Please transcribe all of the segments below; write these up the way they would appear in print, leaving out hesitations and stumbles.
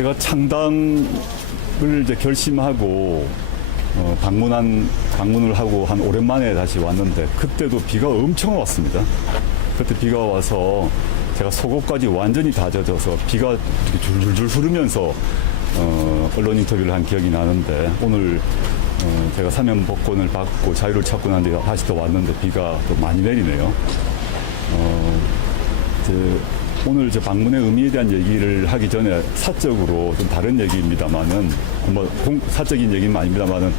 제가 창당을 이제 결심하고 방문을 하고 한 오랜만에 다시 왔는데 그때도 비가 엄청 왔습니다. 그때 비가 와서 제가 속옷까지 완전히 다 젖어서 비가 이렇게 줄줄 흐르면서 언론 인터뷰를 한 기억이 나는데 오늘 제가 사면 복권을 받고 자유를 찾고 난 뒤에 다시 또 왔는데 비가 또 많이 내리네요. 오늘 제 방문의 의미에 대한 얘기를 하기 전에 사적으로 좀 다른 얘기입니다만은 사적인 얘기는 아닙니다만은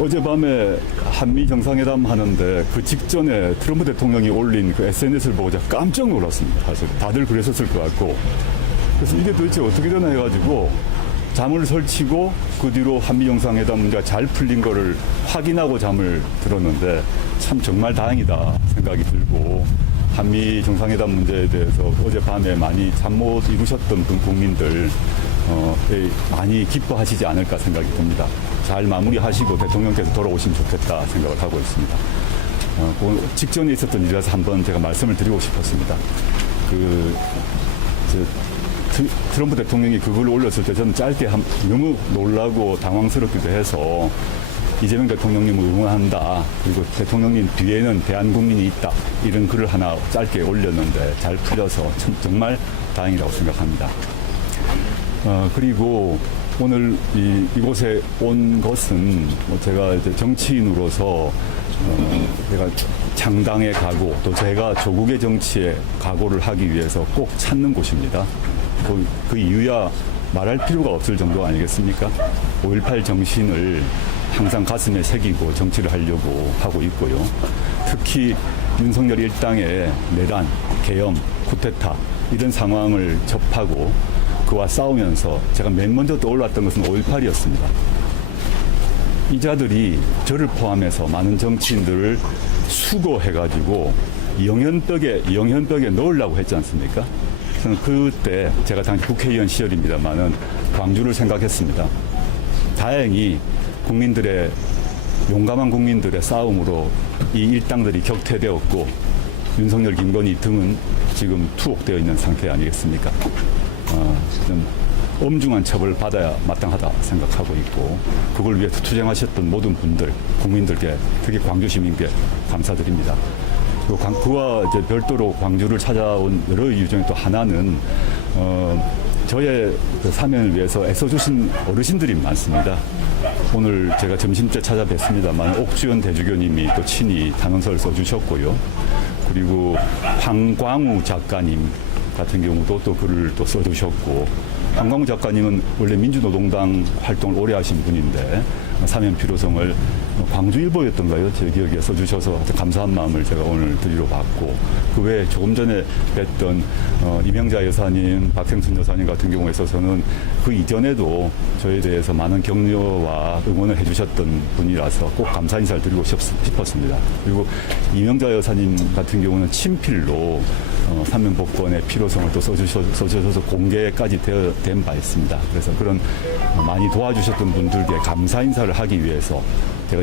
어젯밤에 한미 정상회담 하는데 그 직전에 트럼프 대통령이 올린 그 SNS를 보고 제가 깜짝 놀랐습니다. 사실 다들 그랬었을 것 같고 그래서 이게 도대체 어떻게 되나 해가지고 잠을 설치고 그 뒤로 한미 정상회담 문제가 잘 풀린 거를 확인하고 잠을 들었는데 참 정말 다행이다 생각이 들고 한미 정상회담 문제에 대해서 어젯밤에 많이 잠 못 이루셨던 국민들 많이 기뻐하시지 않을까 생각이 듭니다. 잘 마무리하시고 대통령께서 돌아오시면 좋겠다 생각을 하고 있습니다. 그 직전에 있었던 일이라서 한번 제가 말씀을 드리고 싶었습니다. 트럼프 대통령이 그걸 올렸을 때 저는 짧게 너무 놀라고 당황스럽기도 해서 이재명 대통령님을 응원한다. 그리고 대통령님 뒤에는 대한국민이 있다. 이런 글을 하나 짧게 올렸는데 잘 풀려서 정말 다행이라고 생각합니다. 그리고 오늘 이곳에 온 것은 제가 이제 정치인으로서 제가 창당의 각오 또 제가 조국의 정치에 각오를 하기 위해서 꼭 찾는 곳입니다. 그 이유야 말할 필요가 없을 정도 아니겠습니까? 5.18 정신을 항상 가슴에 새기고 정치를 하려고 하고 있고요. 특히 윤석열 일당의 내란, 계엄, 쿠데타 이런 상황을 접하고 그와 싸우면서 제가 맨 먼저 떠올랐던 것은 5.18이었습니다. 이 자들이 저를 포함해서 많은 정치인들을 수거해가지고 영현벽에 넣으려고 했지 않습니까? 저는 그때 제가 당시 국회의원 시절입니다만은 광주를 생각했습니다. 다행히 용감한 국민들의 싸움으로 이 일당들이 격퇴되었고 윤석열, 김건희 등은 지금 투옥되어 있는 상태 아니겠습니까? 좀 엄중한 처벌을 받아야 마땅하다 생각하고 있고 그걸 위해서 투쟁하셨던 모든 분들, 국민들께 특히 광주 시민께 감사드립니다. 그와 이제 별도로 광주를 찾아온 여러 이유 중에 또 하나는 저의 그 사면을 위해서 애써주신 어르신들이 많습니다. 오늘 제가 점심때 찾아뵀습니다만 옥주현 대주교님이 또 친히 단원서를 써주셨고요. 그리고 황광우 작가님 같은 경우도 또 글을 또 써주셨고 황광우 작가님은 원래 민주노동당 활동을 오래 하신 분인데 사면 필요성을 광주일보였던가요? 제 기억에 써주셔서 감사한 마음을 제가 오늘 드리러 받고 그 외에 조금 전에 뵀던 이명자 여사님, 박생순 여사님 같은 경우에 있어서는 그 이전에도 저에 대해서 많은 격려와 응원을 해주셨던 분이라서 꼭 감사 인사를 드리고 싶었습니다. 그리고 이명자 여사님 같은 경우는 친필로 사면 복권의 필요성을 또 써주셔서 공개까지 된 바 있습니다. 그래서 그런 많이 도와주셨던 분들께 감사 인사를 하기 위해서 제가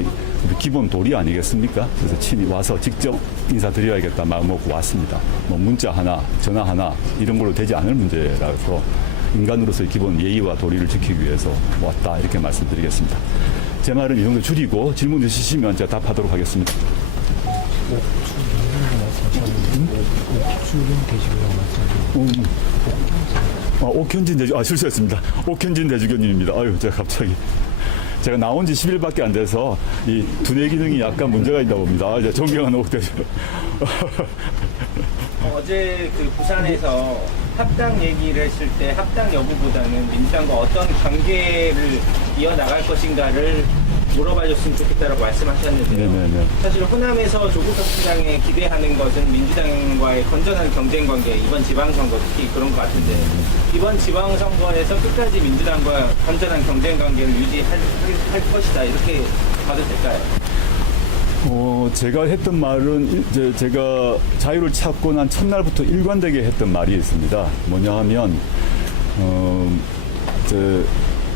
기본 도리 아니겠습니까? 그래서 친히 와서 직접 인사드려야겠다 마음 먹고 왔습니다. 문자 하나, 전화 하나 이런 걸로 되지 않을 문제라서 인간으로서의 기본 예의와 도리를 지키기 위해서 왔다 이렇게 말씀드리겠습니다. 제 말은 이 정도 줄이고 질문 주시면 제가 답하도록 하겠습니다. 옥현진 실수했습니다. 옥현진 대주교님입니다. 제가 갑자기 제가 나온 지 10일밖에 안 돼서 이 두뇌 기능이 약간 문제가 있나 봅니다. 이제 존경하는 옥 대주. 어제 그 부산에서 합당 얘기를 했을 때 합당 여부보다는 민주당과 어떤 관계를 이어나갈 것인가를 물어봐줬으면 좋겠다라고 말씀하셨는데요. 네네네. 사실 호남에서 조국 혁신당에 기대하는 것은 민주당과의 건전한 경쟁 관계, 이번 지방선거 특히 그런 것 같은데 이번 지방선거에서 끝까지 민주당과 건전한 경쟁 관계를 유지할 것이다 이렇게 봐도 될까요? 제가 했던 말은 이제 제가 자유를 찾고 난 첫날부터 일관되게 했던 말이 있습니다. 뭐냐 하면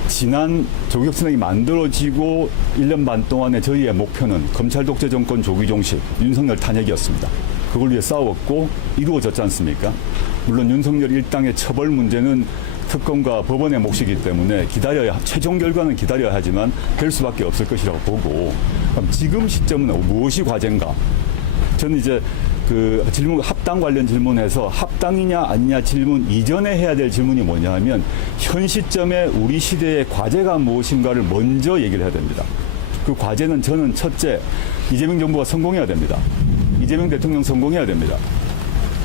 지난 조국혁신당이 만들어지고 1년 반 동안의 저희의 목표는 검찰 독재 정권 조기 종식, 윤석열 탄핵이었습니다. 그걸 위해 싸웠고 이루어졌지 않습니까? 물론 윤석열 일당의 처벌 문제는 특검과 법원의 몫이기 때문에 최종 결과는 기다려야 하지만 될 수밖에 없을 것이라고 보고, 그럼 지금 시점은 무엇이 과제인가? 저는 이제 그 질문, 합당 관련 질문에서 합당이냐 아니냐 질문 이전에 해야 될 질문이 뭐냐 하면 현 시점에 우리 시대의 과제가 무엇인가를 먼저 얘기를 해야 됩니다. 그 과제는 저는 첫째, 이재명 정부가 성공해야 됩니다. 이재명 대통령 성공해야 됩니다.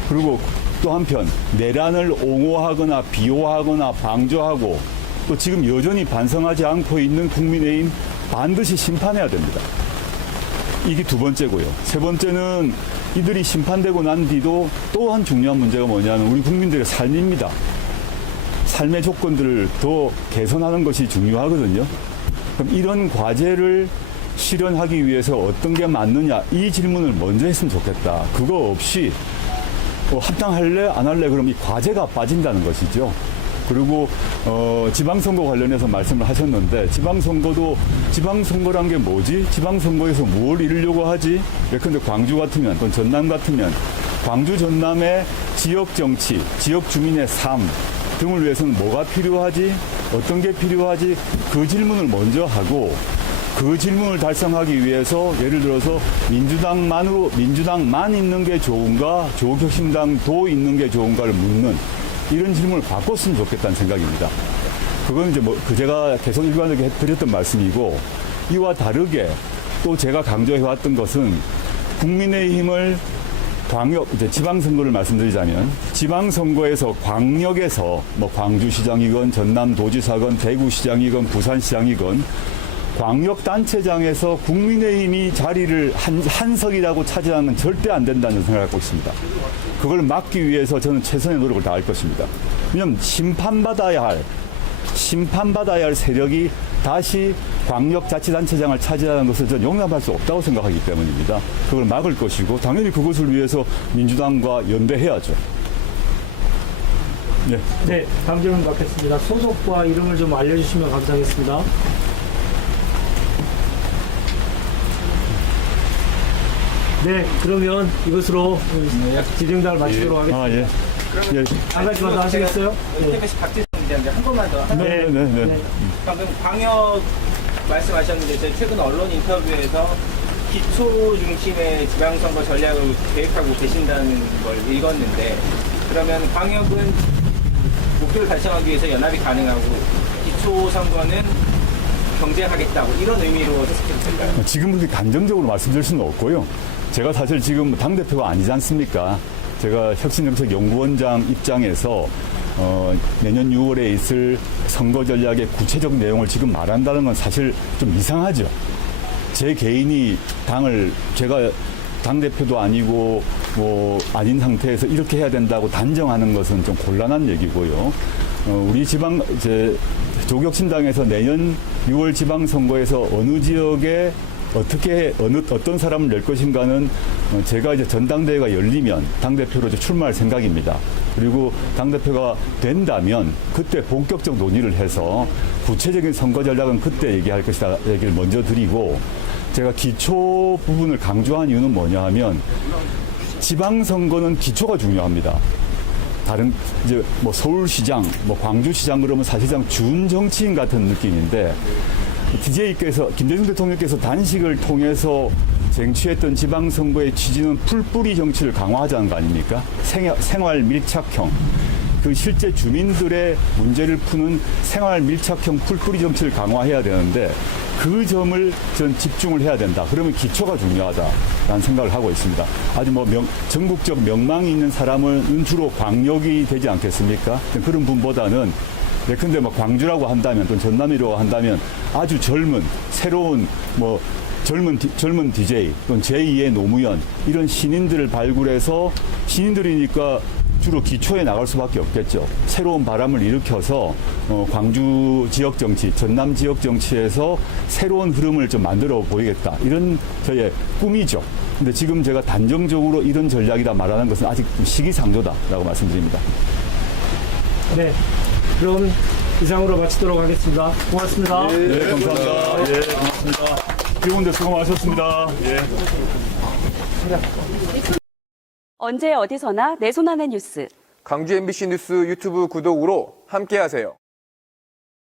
그리고 또 한편 내란을 옹호하거나 비호하거나 방조하고 또 지금 여전히 반성하지 않고 있는 국민의힘 반드시 심판해야 됩니다. 이게 두 번째고요. 세 번째는 이들이 심판되고 난 뒤도 또 한 중요한 문제가 뭐냐면 우리 국민들의 삶입니다. 삶의 조건들을 더 개선하는 것이 중요하거든요. 그럼 이런 과제를 실현하기 위해서 어떤 게 맞느냐 이 질문을 먼저 했으면 좋겠다. 그거 없이 합당할래 안 할래 그럼 이 과제가 빠진다는 것이죠. 그리고 지방선거 관련해서 말씀을 하셨는데 지방선거란 게 뭐지? 지방선거에서 뭘 이루려고 하지? 예컨대 광주 같으면 또는 전남 같으면 광주 전남의 지역 정치, 지역 주민의 삶 등을 위해서는 뭐가 필요하지? 어떤 게 필요하지? 그 질문을 먼저 하고 그 질문을 달성하기 위해서 예를 들어서 민주당만 있는 게 좋은가, 조국혁신당도 있는 게 좋은가를 묻는 이런 질문을 바꿨으면 좋겠다는 생각입니다. 그건 이제 제가 계속 일관되게 드렸던 말씀이고, 이와 다르게 또 제가 강조해왔던 것은 국민의힘을 이제 지방선거를 말씀드리자면, 지방선거에서 광역에서 광주시장이건 전남도지사건 대구시장이건 부산시장이건 광역단체장에서 국민의힘이 자리를 한석이라고 차지하는 건 절대 안 된다는 생각을 갖고 있습니다. 그걸 막기 위해서 저는 최선의 노력을 다할 것입니다. 왜냐하면 심판받아야 할 세력이 다시 광역자치단체장을 차지하는 것을 저는 용납할 수 없다고 생각하기 때문입니다. 그걸 막을 것이고 당연히 그것을 위해서 민주당과 연대해야죠. 네, 다음 질문 받겠습니다. 소속과 이름을 좀 알려주시면 감사하겠습니다. 네, 그러면 이것으로 질의응답을 마치도록 하겠습니다. 한 가지만 더 하시겠어요? KBS 박지성 기자인데 한 번만 더. 네. 방금 광역 말씀하셨는데 저희 최근 언론 인터뷰에서 기초 중심의 지방선거 전략을 계획하고 계신다는 걸 읽었는데, 그러면 광역은 목표를 달성하기 위해서 연합이 가능하고 기초 선거는 경쟁하겠다고 이런 의미로 해석해도 될까요? 지금 그렇게 단정적으로 말씀드릴 수는 없고요. 제가 사실 지금 당대표가 아니지 않습니까? 제가 혁신정책연구원장 입장에서 내년 6월에 있을 선거 전략의 구체적 내용을 지금 말한다는 건 사실 좀 이상하죠. 제 개인이 제가 당대표도 아니고 아닌 상태에서 이렇게 해야 된다고 단정하는 것은 좀 곤란한 얘기고요. 우리 조국혁신당에서 내년 6월 지방선거에서 어느 지역에 어떤 사람을 낼 것인가는 제가 이제 전당대회가 열리면 당대표로 출마할 생각입니다. 그리고 당대표가 된다면 그때 본격적 논의를 해서 구체적인 선거 전략은 그때 얘기할 것이다 얘기를 먼저 드리고, 제가 기초 부분을 강조한 이유는 뭐냐 하면 지방선거는 기초가 중요합니다. 다른 이제 서울시장, 광주시장 그러면 사실상 준정치인 같은 느낌인데, 김대중 대통령께서 단식을 통해서 쟁취했던 지방선거의 취지는 풀뿌리 정치를 강화하자는 거 아닙니까? 생활 밀착형. 그 실제 주민들의 문제를 푸는 생활 밀착형 풀뿌리 정치를 강화해야 되는데 그 점을 전 집중을 해야 된다. 그러면 기초가 중요하다라는 생각을 하고 있습니다. 아주 전국적 명망이 있는 사람은 주로 광역이 되지 않겠습니까? 그런 분보다는 예컨대 광주라고 한다면 또 전남이라고 한다면 아주 새로운 젊은 DJ 또는 제2의 노무현 이런 신인들을 발굴해서, 신인들이니까 주로 기초에 나갈 수밖에 없겠죠. 새로운 바람을 일으켜서 광주 지역 정치, 전남 지역 정치에서 새로운 흐름을 좀 만들어 보이겠다. 이런 저의 꿈이죠. 근데 지금 제가 단정적으로 이런 전략이다 말하는 것은 아직 시기상조다라고 말씀드립니다. 네, 그럼 이상으로 마치도록 하겠습니다. 고맙습니다. 네, 감사합니다. 고맙습니다. 기본대 수고 많으셨습니다. 언제 어디서나 내 손 안의 뉴스 강주 MBC 뉴스 유튜브 구독으로 함께하세요.